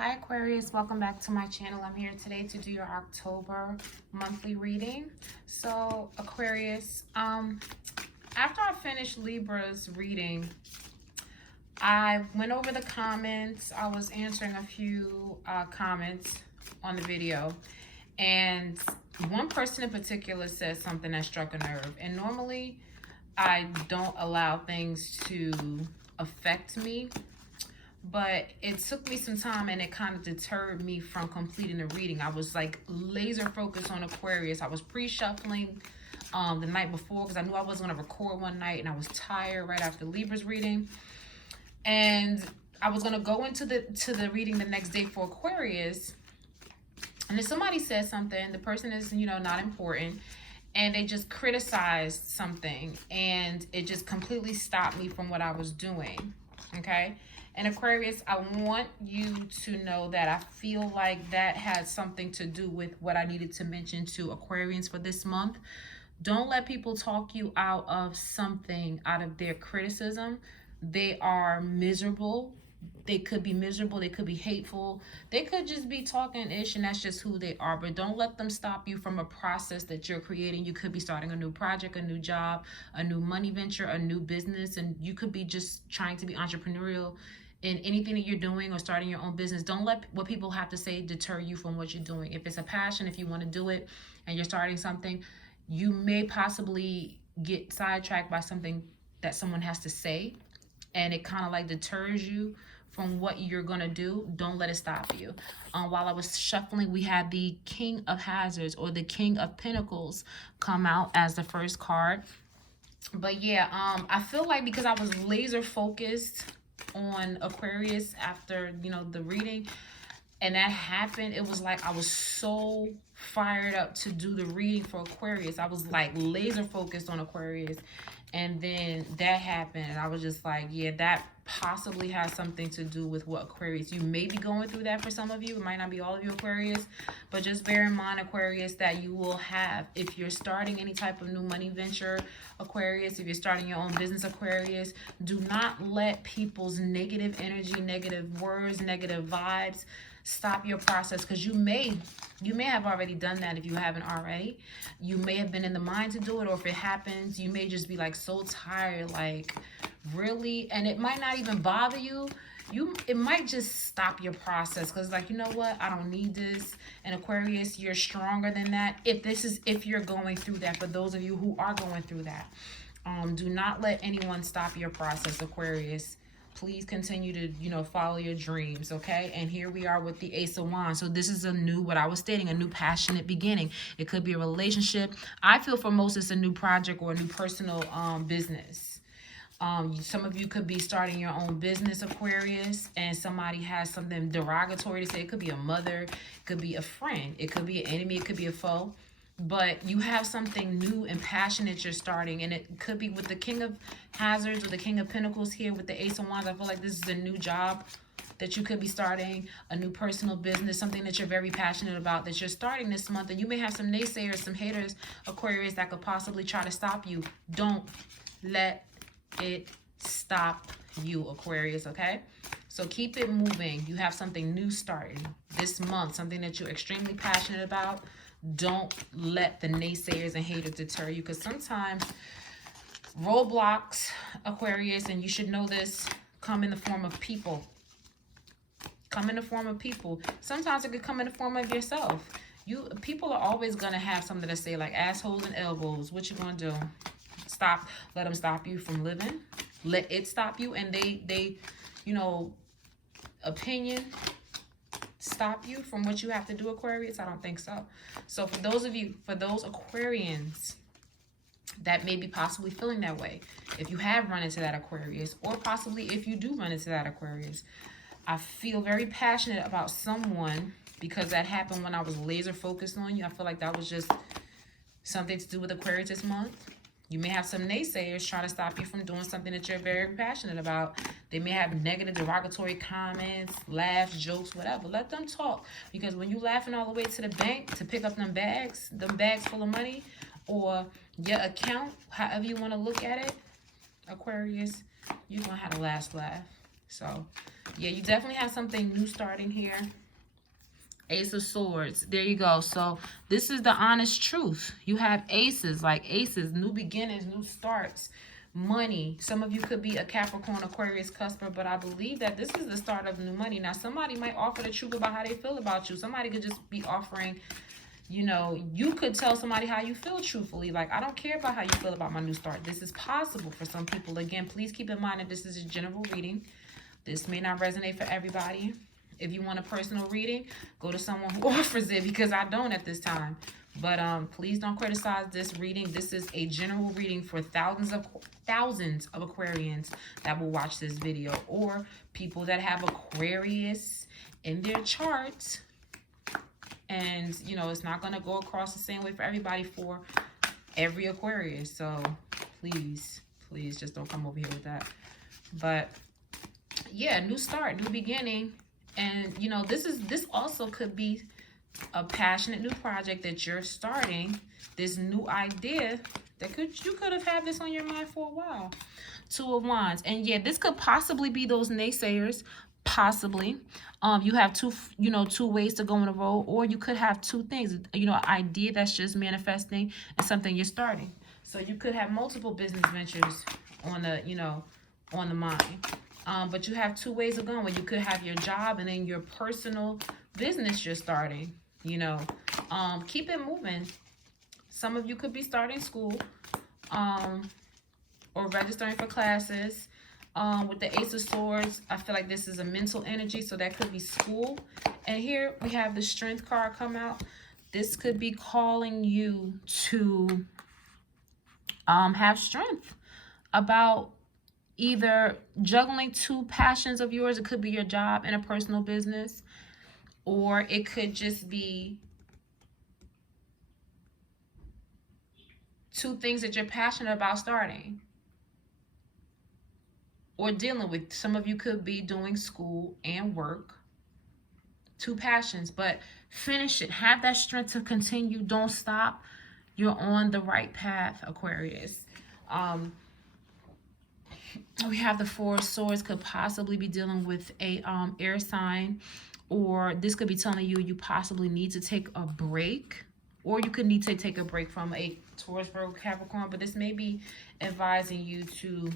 Hi Aquarius, welcome back to my channel. I'm here today to do your October monthly reading. So Aquarius, after I finished Libra's reading, I went over the comments. I was answering a few comments on the video, and one person in particular said something that struck a nerve. And normally I don't allow things to affect me, but it took me some time and it kind of deterred me from completing the reading. I was like laser focused on Aquarius. I was pre-shuffling the night before because I knew I wasn't going to record one night, and I was tired right after Libra's reading. And I was going to go into the reading the next day for Aquarius, and then somebody said something. The person is, not important, and they just criticized something, and it just completely stopped me from what I was doing. Okay. And Aquarius, I want you to know that I feel like that had something to do with what I needed to mention to Aquarians for this month. Don't let people talk you out of something, out of their criticism. They are miserable. They could be miserable. They could be hateful. They could just be talking ish, and that's just who they are. But don't let them stop you from a process that you're creating. You could be starting a new project, a new job, a new money venture, a new business, and you could be just trying to be entrepreneurial in anything that you're doing or starting your own business. Don't let what people have to say deter you from what you're doing. If it's a passion, if you want to do it and you're starting something, you may possibly get sidetracked by something that someone has to say, and it kind of like deters you from what you're gonna do. Don't let it stop you. While I was shuffling, we had the King of Hazards, or the King of Pentacles, come out as the first card. But yeah, I feel like because I was laser focused on Aquarius after the reading, and that happened, it was like I was so fired up to do the reading for Aquarius. I was like laser focused on Aquarius, and then that happened, and I was just like, yeah, that possibly has something to do with what Aquarius, you may be going through that. For some of you, it might not be all of you Aquarius, but just bear in mind, Aquarius, that you will have, if you're starting any type of new money venture, Aquarius, if you're starting your own business, Aquarius, do not let people's negative energy, negative words, negative vibes stop your process, because you may have already done that. If you haven't already, you may have been in the mind to do it, or if it happens, you may just be like so tired, like really, and it might not even bother you. It might just stop your process, because like, you know what, I don't need this. And Aquarius, you're stronger than that. If you're going through that, for those of you who are going through that, do not let anyone stop your process, Aquarius. Please continue to, follow your dreams, okay? And here we are with the Ace of Wands. So this is what I was stating, a new passionate beginning. It could be a relationship. I feel for most it's a new project or a new personal business. Some of you could be starting your own business, Aquarius, and somebody has something derogatory to say. It could be a mother, it could be a friend, it could be an enemy, it could be a foe. But you have something new and passionate you're starting, and it could be with the King of Hazards or the King of Pentacles here with the Ace of Wands. I feel like this is a new job that you could be starting, a new personal business, something that you're very passionate about that you're starting this month. And you may have some naysayers, some haters, Aquarius, that could possibly try to stop you. Don't let it stop you, Aquarius, okay? So keep it moving. You have something new starting this month, something that you're extremely passionate about. Don't let the naysayers and haters deter you, because sometimes roadblocks, Aquarius, and you should know this, come in the form of people. Come in the form of people. Sometimes it could come in the form of yourself. People are always going to have something to say, like assholes and elbows. What you going to do? Let them stop you from living. Let it stop you, and they opinion stop you from what you have to do, Aquarius? I don't think so. So for those Aquarians that may be possibly feeling that way, if you have run into that, Aquarius, or possibly if you do run into that, Aquarius, I feel very passionate about someone, because that happened when I was laser focused on you. I feel like that was just something to do with Aquarius this month. You may have some naysayers trying to stop you from doing something that you're very passionate about. They may have negative, derogatory comments, laughs, jokes, whatever. Let them talk. Because when you laughing all the way to the bank to pick up them bags full of money, or your account, however you want to look at it, Aquarius, you're going to have the last laugh. So, yeah, you definitely have something new starting here. Ace of Swords. There you go. So this is the honest truth. You have aces, like aces, new beginnings, new starts, money. Some of you could be a Capricorn, Aquarius, cusper, but I believe that this is the start of new money. Now, somebody might offer the truth about how they feel about you. Somebody could just be offering, you know, you could tell somebody how you feel truthfully. Like, I don't care about how you feel about my new start. This is possible for some people. Again, please keep in mind that this is a general reading. This may not resonate for everybody. If you want a personal reading, go to someone who offers it, because I don't at this time. But please don't criticize this reading. This is a general reading for thousands of Aquarians that will watch this video, or people that have Aquarius in their charts. And, you know, it's not going to go across the same way for everybody for every Aquarius. So please, please just don't come over here with that. But yeah, new start, new beginning. And, you know, this also could be a passionate new project that you're starting, this new idea that you could have had this on your mind for a while. Two of Wands. And yeah, this could possibly be those naysayers, possibly. You have two ways to go in a row, or you could have two things, you know, an idea that's just manifesting and something you're starting. So you could have multiple business ventures on the, you know, on the mind. But you have two ways of going. You could have your job and then your personal business you're starting, you know. Keep it moving. Some of you could be starting school or registering for classes. With the Ace of Swords, I feel like this is a mental energy, so that could be school. And here we have the Strength card come out. This could be calling you to have strength about either juggling two passions of yours. It could be your job and a personal business, or it could just be two things that you're passionate about starting or dealing with. Some of you could be doing school and work, two passions, but finish it. Have that strength to continue. Don't stop. You're on the right path, Aquarius. We have the Four of Swords. Could possibly be dealing with a air sign, or this could be telling you you possibly need to take a break, or you could need to take a break from a Taurus, Virgo, Capricorn. But this may be advising you to,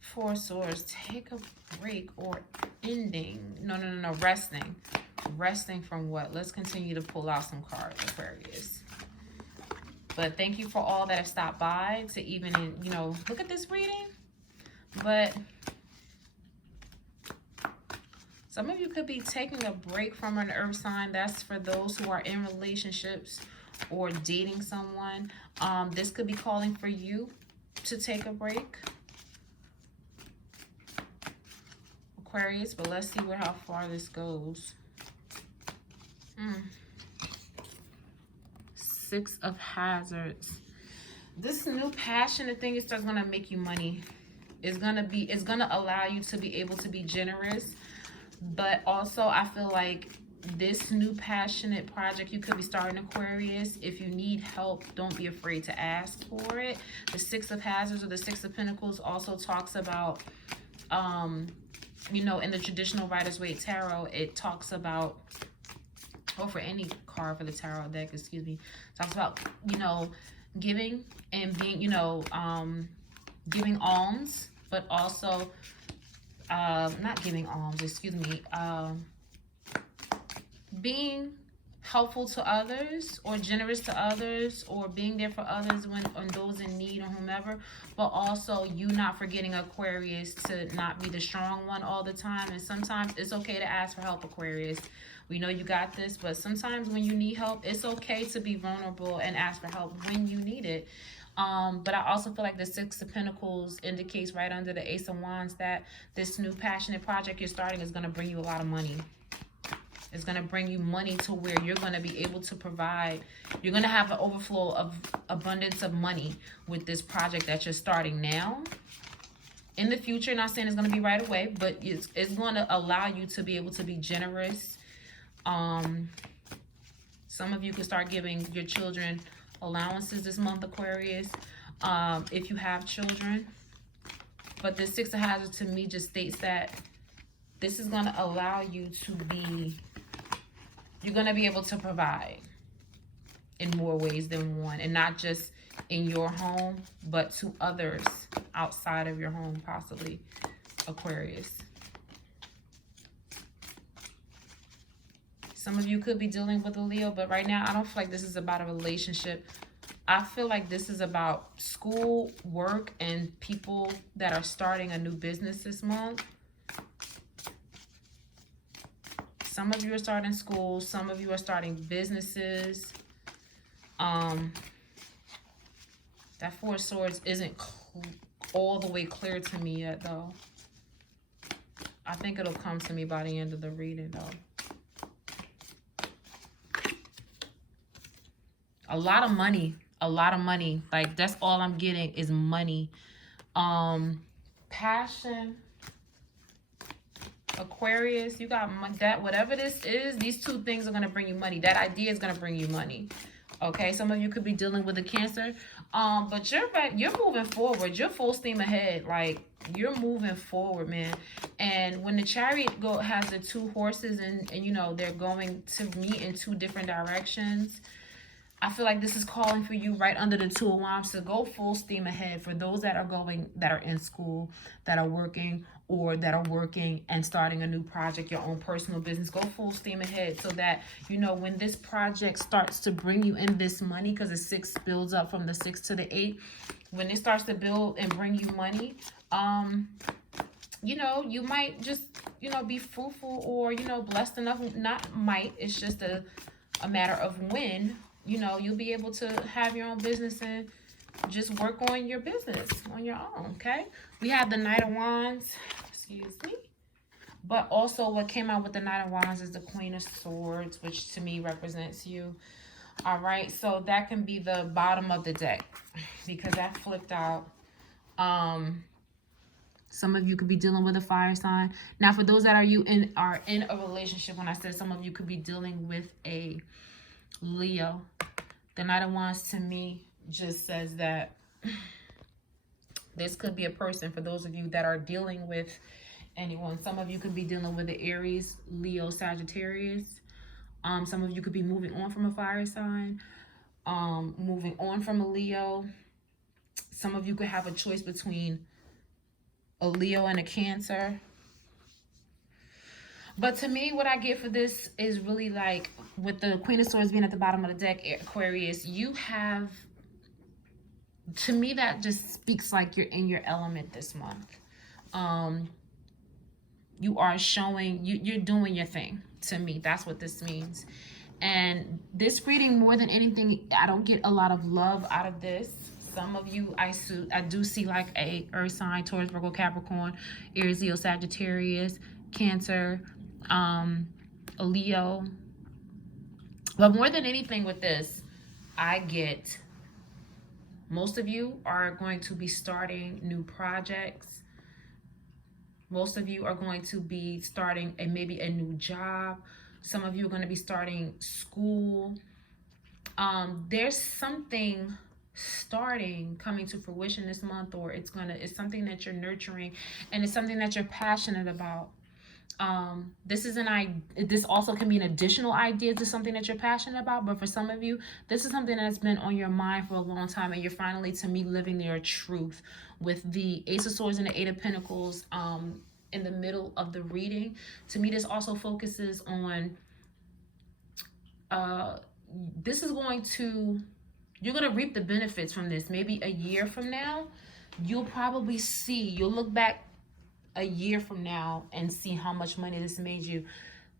Four of Swords, take a break or ending. No, resting from what? Let's continue to pull out some cards, Aquarius. But thank you for all that have stopped by to even, you know, look at this reading. But some of you could be taking a break from an earth sign. That's for those who are in relationships or dating someone. This could be calling for you to take a break, Aquarius. But let's see how far this goes. Six of Hazards. This new passionate thing is just gonna make you money. It's gonna allow you to be able to be generous. But also I feel like this new passionate project you could be starting, Aquarius. If you need help, don't be afraid to ask for it. The Six of Hazards or the Six of Pentacles also talks about you know, in the traditional Rider-Waite Tarot, it talks about, or for any card for the tarot deck, excuse me, talks about, you know, giving and being, you know, giving alms, but also not giving alms, excuse me, being helpful to others or generous to others, or being there for others when those in need or whomever. But also you not forgetting, Aquarius, to not be the strong one all the time. And sometimes it's okay to ask for help, Aquarius. We know you got this, but sometimes when you need help, it's okay to be vulnerable and ask for help when you need it. But I also feel like the Six of Pentacles indicates right under the Ace of Wands that this new passionate project you're starting is going to bring you a lot of money. It's going to bring you money to where you're going to be able to provide. You're going to have an overflow of abundance of money with this project that you're starting now. In the future, not saying it's going to be right away, but it's going to allow you to be able to be generous. Some of you can start giving your children allowances this month, Aquarius. If you have children, But the Six of Hazards to me just states that this is going to allow you to be, you're going to be able to provide in more ways than one, and not just in your home, but to others outside of your home, possibly, Aquarius. Some of you could be dealing with a Leo, but right now I don't feel like this is about a relationship. I feel like this is about school, work, and people that are starting a new business this month. Some of you are starting school. Some of you are starting businesses. That Four of Swords isn't all the way clear to me yet, though. I think it'll come to me by the end of the reading, though. A lot of money. A lot of money. Like, that's all I'm getting is money. Passion. Aquarius, you got that. Whatever this is, these two things are going to bring you money. That idea is going to bring you money. Okay, some of you could be dealing with a Cancer. But you're moving forward. You're full steam ahead. Like, you're moving forward, man. And when the Chariot has the two horses and you know, they're going to meet in two different directions, I feel like this is calling for you right under the Two of Wands to go full steam ahead. For those that are in school, that are working, or that are working and starting a new project, your own personal business, go full steam ahead, so that, you know, when this project starts to bring you in this money, because the 6 builds up from the 6 to the 8, when it starts to build and bring you money, you know, you might just, you know, be fruitful, or, you know, blessed enough. Not might, it's just a matter of when, you know, you'll be able to have your own business and just work on your business on your own, okay? We have the Knight of Wands, excuse me. But also what came out with the Knight of Wands is the Queen of Swords, which to me represents you. All right, so that can be the bottom of the deck because that flipped out. Some of you could be dealing with a fire sign. Now, for those that are in a relationship, when I said some of you could be dealing with a Leo, the Knight of Wands to me just says that this could be a person. For those of you that are dealing with anyone, some of you could be dealing with the Aries, Leo, Sagittarius. Some of you could be moving on from a fire sign, moving on from a Leo. Some of you could have a choice between a Leo and a Cancer. But to me, what I get for this is really like, with the Queen of Swords being at the bottom of the deck, Aquarius, you have, to me, that just speaks like you're in your element this month. You are showing, you're doing your thing. To me, that's what this means. And this reading, more than anything, I don't get a lot of love out of this. Some of you, I do see like a Earth sign, Taurus, Virgo, Capricorn, Aries, Leo, Sagittarius, Cancer, a Leo. But more than anything with this, I get most of you are going to be starting new projects. Most of you are going to be starting maybe a new job. Some of you are going to be starting school. There's something coming to fruition this month, or it's something that you're nurturing, and it's something that you're passionate about. This also can be an additional idea to something that you're passionate about, but for some of you, this is something that's been on your mind for a long time, and you're finally, to me, living your truth. With the Ace of Swords and the Eight of Pentacles in the middle of the reading, to me, this also focuses on you're going to reap the benefits from this. Maybe a year from now, you'll look back a year from now and see how much money this made you.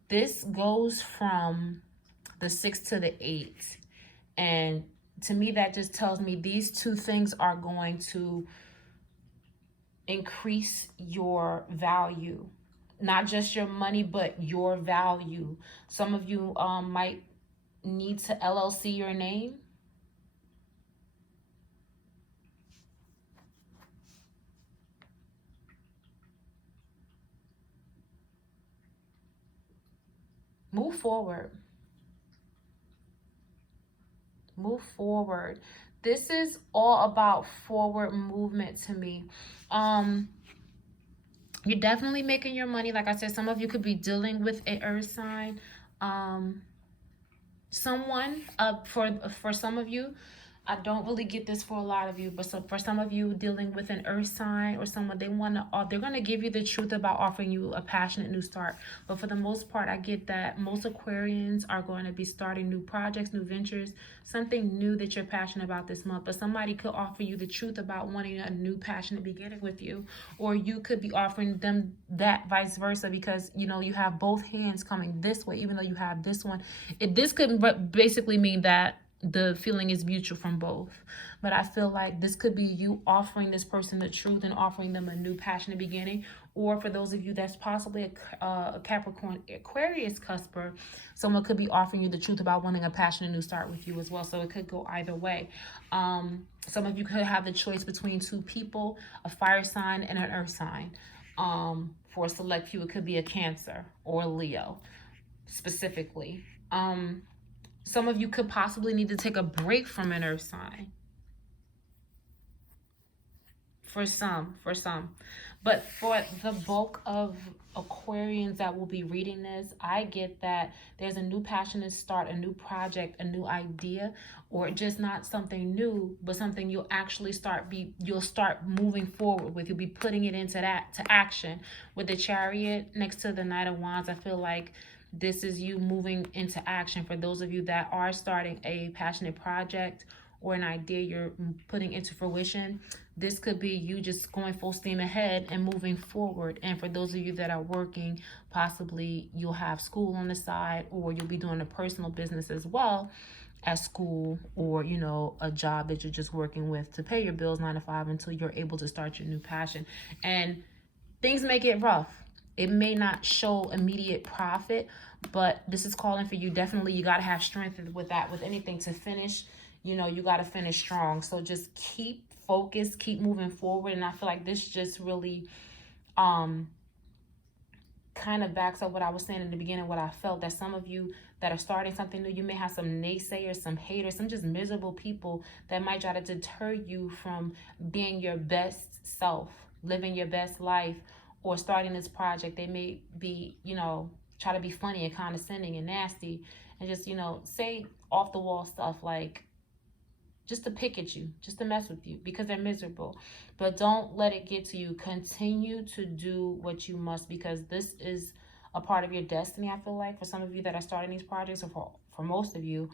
This goes from the 6 to the 8. And to me, that just tells me these two things are going to increase your value. Not just your money, but your value. Some of you might need to LLC your name. Move forward. Move forward. This is all about forward movement to me. You're definitely making your money. Like I said, some of you could be dealing with an earth sign. Someone, for some of you, I don't really get this for a lot of you, but so for some of you dealing with an earth sign or someone, they're gonna give you the truth about offering you a passionate new start. But for the most part, I get that most Aquarians are going to be starting new projects, new ventures, something new that you're passionate about this month. But somebody could offer you the truth about wanting a new passionate beginning with you, or you could be offering them that, vice versa, because you know you have both hands coming this way, even though you have this one. This could basically mean that the feeling is mutual from both. But I feel like this could be you offering this person the truth and offering them a new passionate beginning. Or for those of you that's possibly a Capricorn Aquarius cusper, someone could be offering you the truth about wanting a passionate new start with you as well. So it could go either way. Some of you could have the choice between two people, a fire sign and an earth sign. For a select few, it could be a Cancer or a Leo specifically. Some of you could possibly need to take a break from an earth sign. For some. But for the bulk of Aquarians that will be reading this, I get that there's a new passionate start, a new project, a new idea, or just not something new, but something you'll actually you'll start moving forward with. You'll be putting it into to action. With the Chariot next to the Knight of Wands, I feel like this is you moving into action. For those of you that are starting a passionate project or an idea you're putting into fruition, this could be you just going full steam ahead and moving forward. And for those of you that are working, possibly you'll have school on the side, or you'll be doing a personal business as well as school, or you know, a job that you're just working with to pay your bills 9 to 5 until you're able to start your new passion. And things may get rough. It may not show immediate profit, but this is calling for you. Definitely, you got to have strength with that. With anything to finish, you know, you got to finish strong. So just keep focused, keep moving forward. And I feel like this just really kind of backs up what I was saying in the beginning, what I felt, that some of you that are starting something new, you may have some naysayers, some haters, some just miserable people that might try to deter you from being your best self, living your best life, or starting this project. They may be, you know, try to be funny and condescending and nasty and just, you know, say off the wall stuff like just to pick at you, just to mess with you because they're miserable. But don't let it get to you. Continue to do what you must, because this is a part of your destiny, I feel like. For some of you that are starting these projects, or for most of you,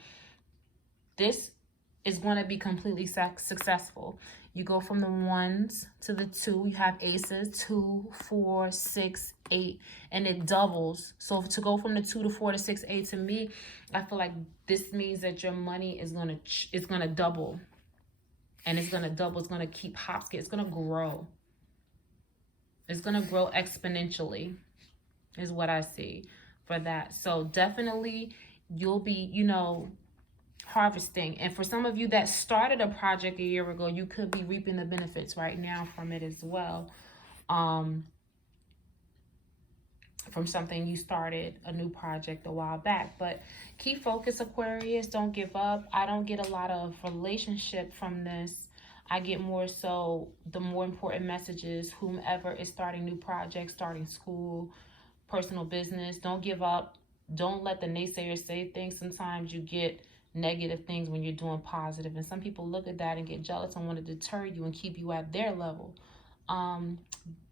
this is going to be completely successful. You go from the 1s to the 2. You have aces, 2, 4, 6, 8, and it doubles. So to go from the 2 to 4 to 6, 8, to me, I feel like this means that your money is gonna double, and it's gonna double. It's gonna keep hopsking. It's gonna grow. It's gonna grow exponentially, is what I see for that. So definitely, you'll be, you know, harvesting. And for some of you that started a project a year ago, you could be reaping the benefits right now from it as well. From something you started, a new project a while back. But keep focused, Aquarius. Don't give up. I don't get a lot of relationship from this. I get more so the more important messages, whomever is starting new projects, starting school, personal business. Don't give up. Don't let the naysayers say things. Sometimes you get negative things when you're doing positive, and some people look at that and get jealous and want to deter you and keep you at their level.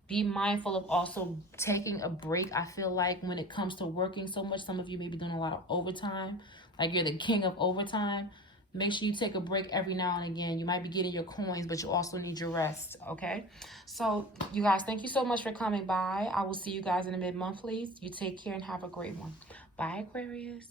Be mindful of also taking a break. I feel like when it comes to working so much, some of you may be doing a lot of overtime, like you're the king of overtime. Make sure you take a break every now and again. You might be getting your coins, but you also need your rest, okay? So you guys, thank you so much for coming by. I will see you guys in the mid-monthlies. You take care and have a great one. Bye, Aquarius.